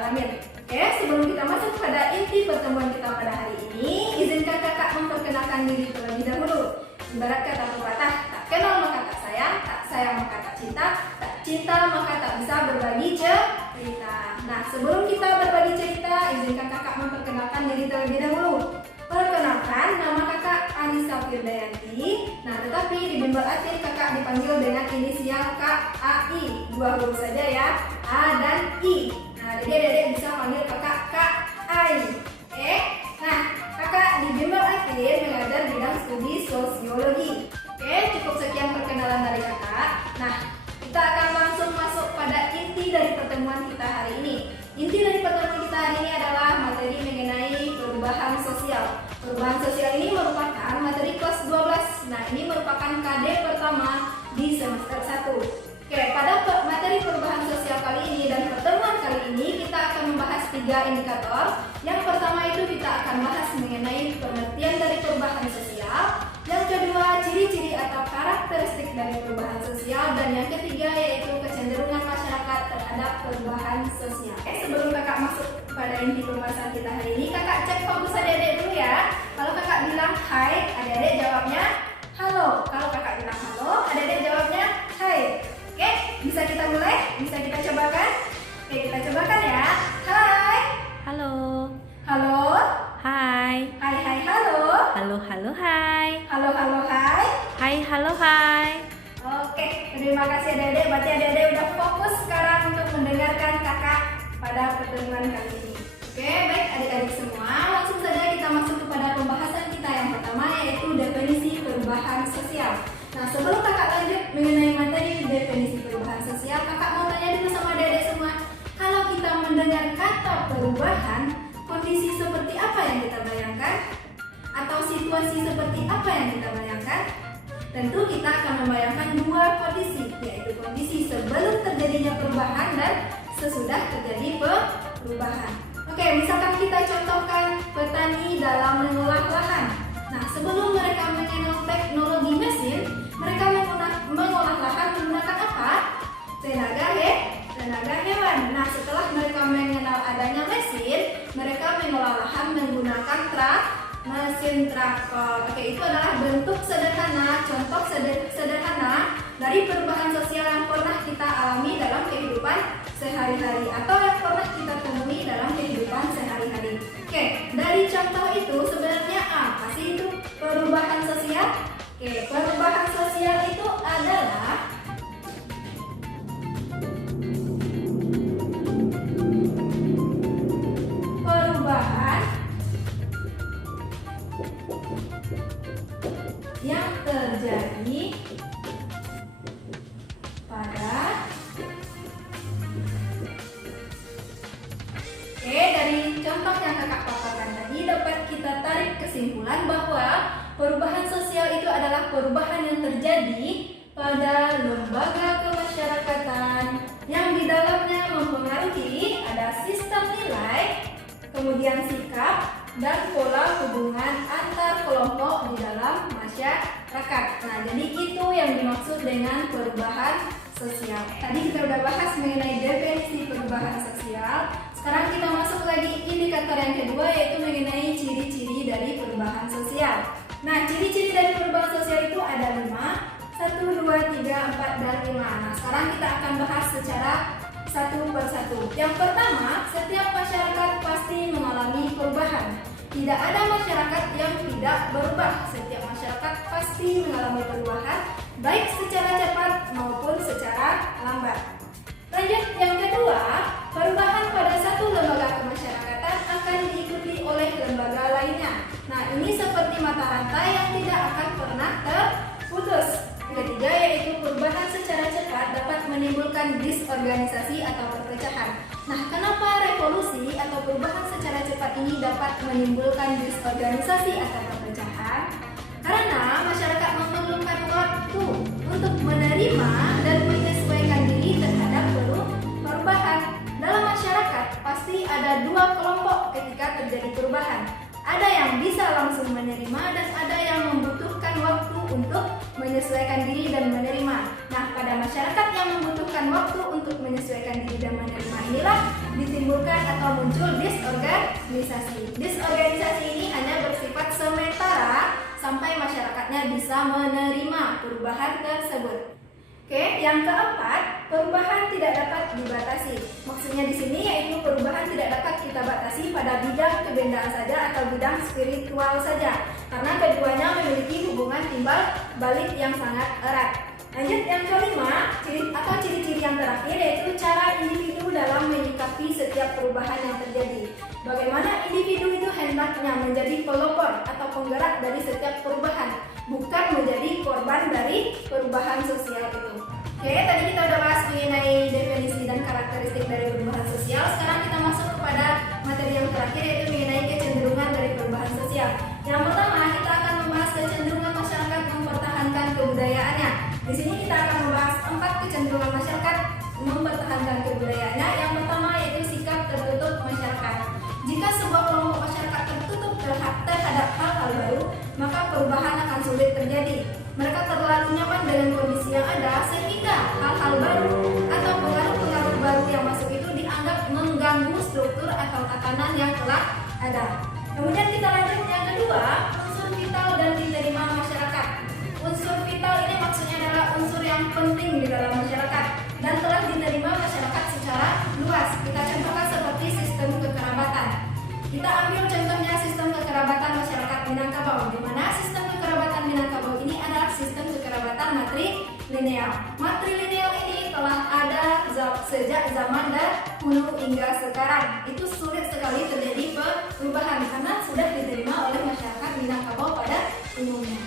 alamin. Oke, sebelum kita masuk pada inti pertemuan kita pada hari ini, izinkan kakak memperkenalkan diri terlebih dahulu. Ibarat kata pepatah, tak kenal maka tak sayang maka tak cinta maka tak bisa berbagi cerita. Nah, sebelum kita berbagi cerita, izinkan kakak memperkenalkan diri terlebih dahulu. Perkenalkan, nama kakak Anissa Firdayanti. Nah, tetapi di bimbel akhir kakak dipanggil dengan inisial KAI. 2 huruf saja ya, A dan I. Nah, jadi adik-adik bisa panggil kakak KAI. Oke? Nah, kakak di bimbel akhir mengajar bidang studi sosiologi. Oke, cukup sekian perkenalan dari kakak. Nah, kita akan langsung masuk pada inti dari pertemuan kita hari ini. Inti dari pertemuan kita hari ini adalah materi mengenai perubahan sosial. Perubahan sosial ini merupakan materi kelas 12. Nah, ini merupakan KD pertama di semester 1. Oke, pada materi perubahan sosial kali ini dan pertemuan kali ini kita akan membahas 3 indikator. Yang pertama itu kita akan bahas mengenai pengertian dari perubahan sosial. Yang kedua, ciri-ciri atau karakteristik dari perubahan sosial. Dan yang ketiga yaitu kecenderungan masyarakat terhadap perubahan sosial. Oke, sebelum kakak masuk pada inti pembahasan kita hari ini, kakak cek fokus adik-adik dulu ya. Kalau kakak bilang hai, adik-adik jawabnya halo. Kalau kakak bilang halo, adik-adik jawabnya hai. Oke, bisa kita mulai? Bisa kita cobakan? Oke, kita cobakan ya. Hai. Halo. Halo. Hai. Hai, hai, halo. Halo, halo, hai. Halo, halo, hai. Hai, halo, hai. Oke, terima kasih adik-adik. Berarti adik-adik udah fokus sekarang untuk mendengarkan kakak pada pertemuan kali ini. Oke, baik adik-adik semua. Langsung saja kita masuk kepada pembahasan kita yang pertama, yaitu definisi perubahan sosial. Nah, sebelum kakak lanjut mengenai materi definisi perubahan sosial, kakak mau tanya dulu sama adik-adik semua. Kalau kita mendengar kata perubahan, kondisi seperti apa yang kita bayangkan? Atau situasi seperti apa yang kita bayangkan? Tentu kita akan membayangkan 2 kondisi, yaitu kondisi sebelum terjadinya perubahan dan sesudah terjadi perubahan. Oke, misalkan kita contohkan petani dalam mengolah lahan. Nah, sebelum mereka mengenal teknologi mesin, mereka mengolah lahan menggunakan apa? Tenaga hewan. Nah, setelah mereka mengenal adanya mesin, mereka mengolah lahan menggunakan mesin traktor. Oke, itu adalah bentuk sederhana, contoh sederhana dari perubahan sosial yang pernah kita alami dalam kehidupan sehari-hari atau yang pernah kita temui dalam kehidupan sehari-hari. Oke, dari contoh itu sebenarnya apa sih itu perubahan sosial? Oke, perubahan sosial itu adalah perubahan yang terjadi pada dari contoh yang kakak paparkan tadi dapat kita tarik kesimpulan bahwa perubahan sosial itu adalah perubahan yang terjadi pada lembaga kemasyarakatan yang di dalamnya mempengaruhi ada sistem nilai, kemudian sikap, dan pola hubungan antar kelompok di dalam masyarakat. Nah, jadi itu yang dimaksud dengan perubahan sosial. Tadi kita udah bahas mengenai definisi perubahan sosial. Sekarang kita masuk lagi indikator yang kedua, yaitu mengenai ciri-ciri dari perubahan sosial. Nah, ciri-ciri dari perubahan sosial itu ada 5. 1, 2, 3, 4, dan 5. Nah, sekarang kita akan bahas secara satu persatu. Yang pertama, setiap masyarakat pasti mengalami perubahan. Tidak ada masyarakat yang tidak berubah. Setiap masyarakat pasti mengalami perubahan, baik secara cepat maupun secara lambat. Lanjut, yang kedua, perubahan pada satu lembaga kemasyarakatan akan diikuti oleh lembaga lainnya. Nah, ini seperti mata rantai yang tidak akan pernah terputus. Ketiga, yaitu perubahan secara cepat dapat menimbulkan disorganisasi atau perpecahan. Nah, kenapa revolusi atau perubahan secara cepat ini dapat menimbulkan disorganisasi atau perpecahan? Karena masyarakat memerlukan waktu untuk menerima dan menyesuaikan diri terhadap perubahan. Dalam masyarakat pasti ada 2 kelompok ketika terjadi perubahan. Ada yang bisa langsung menerima dan ada yang membutuhkan waktu untuk menyesuaikan diri dan menerima. Nah, pada masyarakat yang membutuhkan waktu untuk menyesuaikan diri dan menerima inilah ditimbulkan atau muncul disorganisasi. Disorganisasi ini hanya bersifat sementara sampai masyarakatnya bisa menerima perubahan tersebut. Oke, yang keempat, perubahan tidak dapat dibatasi. Maksudnya di sini yaitu perubahan tidak dapat kita batasi pada bidang kebendaan saja atau bidang spiritual saja, karena keduanya memiliki hubungan timbal balik yang sangat erat. Lanjut yang kelima, ciri-ciri yang terakhir yaitu cara individu dalam menyikapi setiap perubahan yang terjadi. Bagaimana individu itu hendaknya menjadi pelopor atau penggerak dari setiap perubahan, bukan menjadi korban dari perubahan sosial itu. Oke, tadi kita udah bahas mengenai definisi dan karakteristik dari perubahan sosial. Sekarang kita masuk kepada materi yang terakhir yaitu mengenai kecenderungan dari perubahan sosial. Yang pertama, kita akan membahas kecenderungan masyarakat mempertahankan kebudayaannya. Di sini kita akan membahas 4 kecenderungan masyarakat mempertahankan kebudayaannya. Yang pertama yaitu sikap tertutup masyarakat. Jika sebuah kelompok masyarakat tertutup terhadap hal-hal baru, maka perubahan akan sulit terjadi. Mereka terlalu nyaman dengan kondisi yang ada sehingga hal-hal baru atau pengaruh-pengaruh baru yang masuk itu dianggap mengganggu struktur atau tatanan yang telah ada. Kemudian kita lanjut yang kedua, unsur vital dan diterima masyarakat. Unsur vital ini maksudnya adalah unsur yang penting di dalam masyarakat dan telah diterima masyarakat secara luas. Kita contohkan seperti sistem kekerabatan. Kita ambil contohnya sistem kekerabatan masyarakat Minangkabau, di mana sistem kekerabatan Minangkabau ini adalah sistem kekerabatan matrilineal. Matrilineal ini telah ada sejak zaman dahulu hingga sekarang. Itu sulit sekali terjadi perubahan karena sudah diterima oleh masyarakat Minangkabau pada umumnya.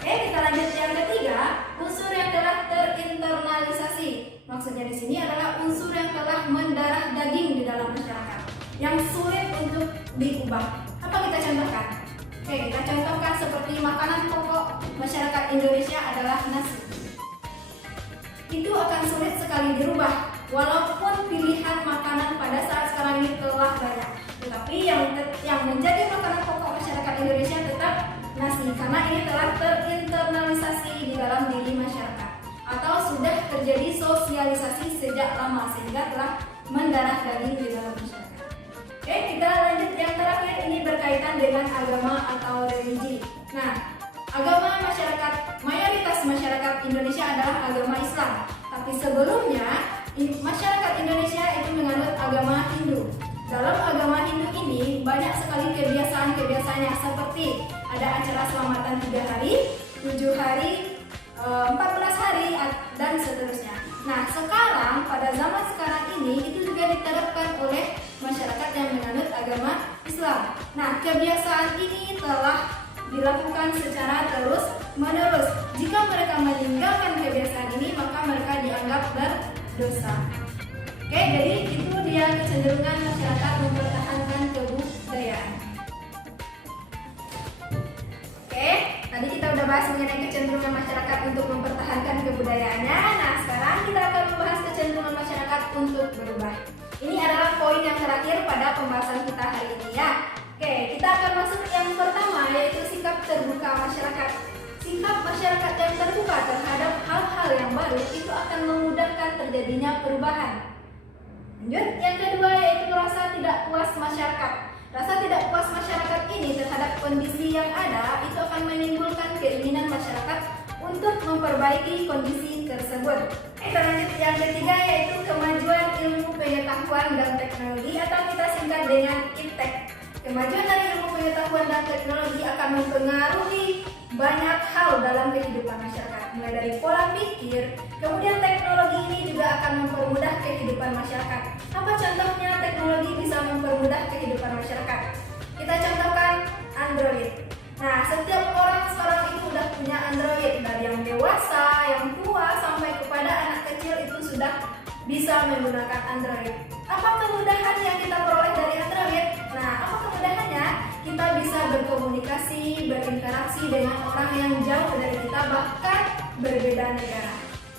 Oke, kita lanjut yang ketiga, unsur yang telah terinternalisasi. Maksudnya di sini adalah unsur yang telah mendarah daging di dalam masyarakat, yang sulit untuk diubah. Apa kita contohkan? Oke, kita contohkan seperti makanan pokok masyarakat Indonesia adalah nasi. Itu akan sulit sekali dirubah, walaupun pilihan makanan pada saat sekarang ini telah banyak. Tetapi yang menjadi makanan pokok masyarakat Indonesia tetap nasi, karena ini telah terinternalisasi di dalam diri masyarakat atau sudah terjadi sosialisasi sejak lama sehingga telah mendarah daging di dalam masyarakat. Oke, kita lanjut yang terakhir, ini berkaitan dengan agama atau religi. Nah, agama masyarakat, mayoritas masyarakat Indonesia adalah agama Islam. Tapi sebelumnya masyarakat Indonesia itu menganut agama Hindu. Dalam agama Hindu ini banyak sekali kebiasaan-kebiasaannya, seperti ada acara selamatan 3 hari, 7 hari, 14 hari, dan seterusnya. Nah, sekarang pada zaman sekarang ini itu juga diterapkan oleh masyarakat yang menganut agama Islam. Nah, kebiasaan ini telah dilakukan secara terus-menerus. Jika mereka meninggalkan kebiasaan ini, maka mereka dianggap berdosa. Oke, jadi itu dia kecenderungan masyarakat mempertahankan kebudayaan. Oke, tadi kita udah bahas mengenai kecenderungan masyarakat untuk mempertahankan kebudayaannya. Nah, sekarang kita akan membahas kecenderungan masyarakat untuk berubah. Ini adalah poin yang terakhir pada pembahasan kita hari ini ya. Oke, kita akan masuk yang pertama, yaitu sikap terbuka masyarakat. Sikap masyarakat yang terbuka terhadap hal-hal yang baru itu akan memudahkan terjadinya perubahan. Lanjut, yang kedua yaitu rasa tidak puas masyarakat. Rasa tidak puas masyarakat ini terhadap kondisi yang ada itu akan menimbulkan keinginan masyarakat untuk memperbaiki kondisi tersebut. Kita lanjut yang ketiga yaitu kemajuan ilmu pengetahuan dan teknologi atau kita singkat dengan IPTEK. Kemajuan dari ilmu pengetahuan dan teknologi akan mempengaruhi banyak hal dalam kehidupan masyarakat, mulai dari pola pikir, kemudian teknologi ini juga akan mempermudah kehidupan masyarakat. Apa contohnya teknologi bisa mempermudah kehidupan masyarakat? Kita contohkan Android. Nah, setiap orang sekarang itu sudah punya Android, dari yang dewasa, yang tua, sampai kepada anak kecil itu sudah bisa menggunakan Android. Apa kemudahan yang kita peroleh dari Android? Nah, apa kemudahannya? Kita bisa berkomunikasi, berinteraksi dengan orang yang jauh dari kita, bahkan berbeda negara.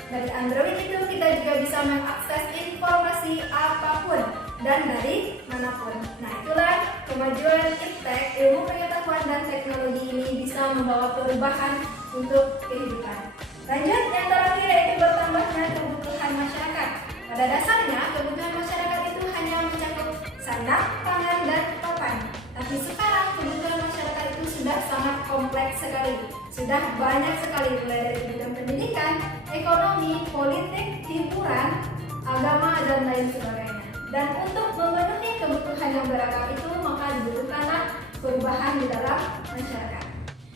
Dari Android itu kita juga bisa mengakses informasi apapun dan dari manapun. Nah, itulah kemajuan iptek, ilmu pengetahuan dan teknologi ini bisa membawa perubahan untuk kehidupan. Lanjut, yang terakhir yaitu bertambahnya kebutuhan masyarakat. Pada dasarnya, kebutuhan masyarakat itu hanya mencakup sandang, pangan, dan papan. Tapi sekarang kebutuhan masyarakat itu sudah sangat kompleks sekali. Sudah banyak sekali, mulai dari bidang pendidikan, ekonomi, politik, hiburan, agama, dan lain sebagainya. Dan untuk memenuhi kebutuhan yang beragam itu, maka dibutuhkanlah perubahan di dalam masyarakat.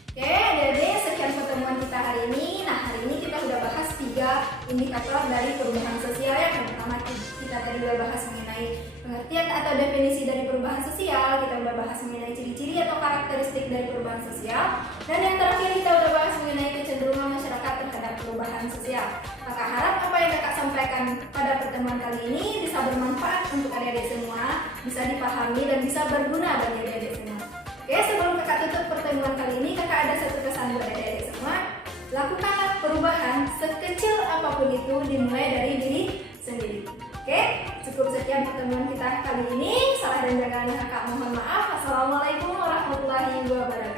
Oke, jadi sekian pertemuan kita hari ini. Nah, hari ini kita sudah bahas 3 indikator dari perubahan sosial. Yang pertama kita tadi sudah bahas mengenai pengertian atau definisi dari perubahan sosial. Kita sudah bahas mengenai ciri-ciri atau karakteristik dari perubahan sosial. Dan yang terakhir kita sudah bahas mengenai kecenderungan masyarakat terhadap perubahan sosial. Maka harap apa yang kakak sampaikan pada pertemuan kali ini bisa bermanfaat untuk adik-adik semua, bisa dipahami dan bisa berguna bagi adik-adik semua. Oke, sebelum kakak tutup pertemuan kali ini, kakak ada satu pesan buat adik-adik semua. Lakukanlah perubahan sekecil apapun itu dimulai dari diri sendiri. Oke, cukup sekian pertemuan kita kali ini. Salah dan jangan kakak mohon maaf. Assalamualaikum warahmatullahi wabarakatuh.